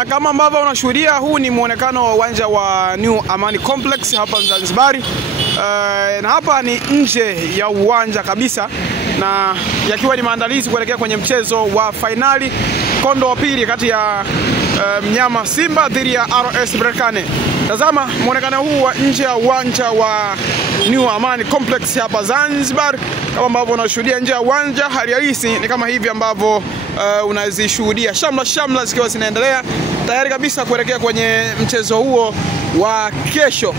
Na kama ambavyo unashuhudia, huu ni muonekano wa uwanja wa New Amani Complex hapa Zanzibar. Na hapa ni nje ya uwanja kabisa, na yakiwa ni maandalizi kuelekea kwenye mchezo wa finali mkondo wa pili kati ya mnyama Simba dhidi ya RS Berkane. Tazama muonekano huu wa nje ya uwanja wa New Amani Complex hapa Zanzibar. Kama ambavyo unashuhudia nje ya uwanja, hali halisi ni kama hivi ambavyo unazishuhudia. Shamla zikiwa zinaendelea tayari kabisa kuelekea kwenye mchezo huo wa kesho.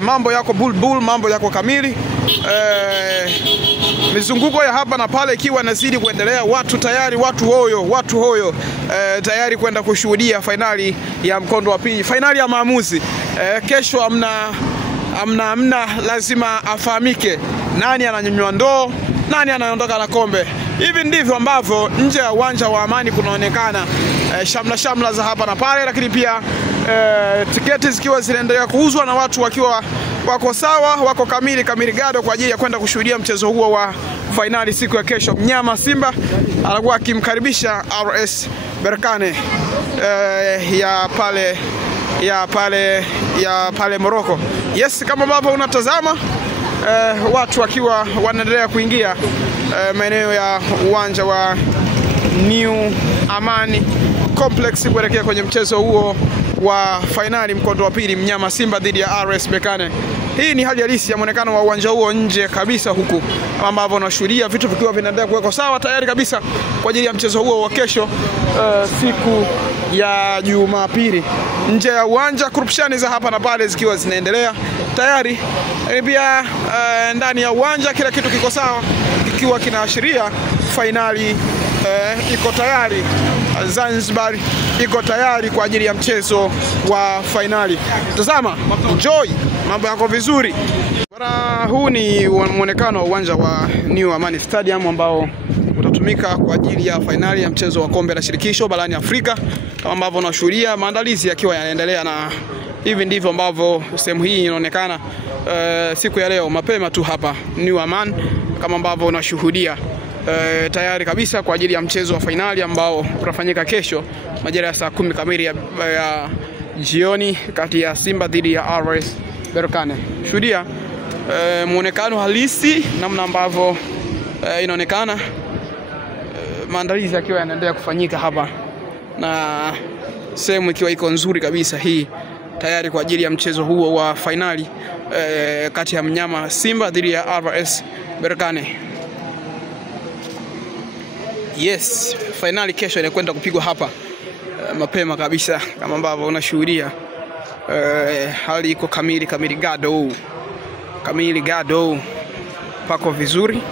Mambo yako bulbul, mambo yako kamili. Mizunguko ya hapa na pale ikiwa inazidi kuendelea, watu hoyo tayari kwenda kushuhudia finali ya mkondo wa pili, finali ya maamuzi. Kesho amna lazima afahamike nani ananyanyua ndoo, nani anaondoka na kombe. Hivi ndivyo ambavyo nje ya uwanja wa Amani kunaonekana shamla za hapa na pale, lakini pia tiketi zikiwa zinaendelea kuuzwa na watu wakiwa wako sawa, wako kamili gado kwa ajili ya kwenda kushuhudia mchezo huo wa finali siku ya kesho. Mnyama Simba anakuwa akimkaribisha RS Berkane ya pale Morocco. Yes, kama ambavyo unatazama watu wakiwa wanaendelea kuingia maeneo ya uwanja wa New Amani Complex kuelekea kwenye mchezo huo wa finali mkondo wa pili, mnyama Simba dhidi ya RS Berkane. Hii ni hali halisi ya muonekano wa uwanja huo nje kabisa, huku ambavyo unashuhudia vitu vikiwa vinaendelea kuwekwa sawa tayari kabisa kwa ajili ya mchezo huo wa kesho siku ya Jumapili. Nje ya uwanja kurupshani za hapa na pale zikiwa zinaendelea tayari. Pia ndani ya uwanja kila kitu kiko sawa, kikiwa kinaashiria finali iko tayari. Zanzibar iko tayari kwa ajili ya mchezo wa finali. Tazama, enjoy, mambo yako vizuri. Huu ni muonekano wa uwanja wa New Amani Stadium ambao utatumika kwa ajili ya finali ya mchezo wa kombe la shirikisho barani Afrika. Kama ambavyo unashuhudia maandalizi yakiwa yanaendelea, na hivi ndivyo ambavyo sehemu hii inaonekana siku ya leo mapema tu hapa New Amani, kama ambavyo unashuhudia tayari kabisa kwa ajili ya mchezo wa finali ambao utafanyika kesho majira ya saa 10 kamili ya jioni kati ya Simba dhidi ya RS Berkane. Shuhudia muonekano halisi namna ambavyo inaonekana maandalizi yakiwa yanaendelea kufanyika hapa, na sehemu ikiwa iko nzuri kabisa hii tayari kwa ajili ya mchezo huo wa finali kati ya mnyama Simba dhidi ya RS Berkane. Yes, finali kesho inakwenda kupigwa hapa mapema kabisa, kama ambavyo unashuhudia. Hali iko kamili gado, pako vizuri.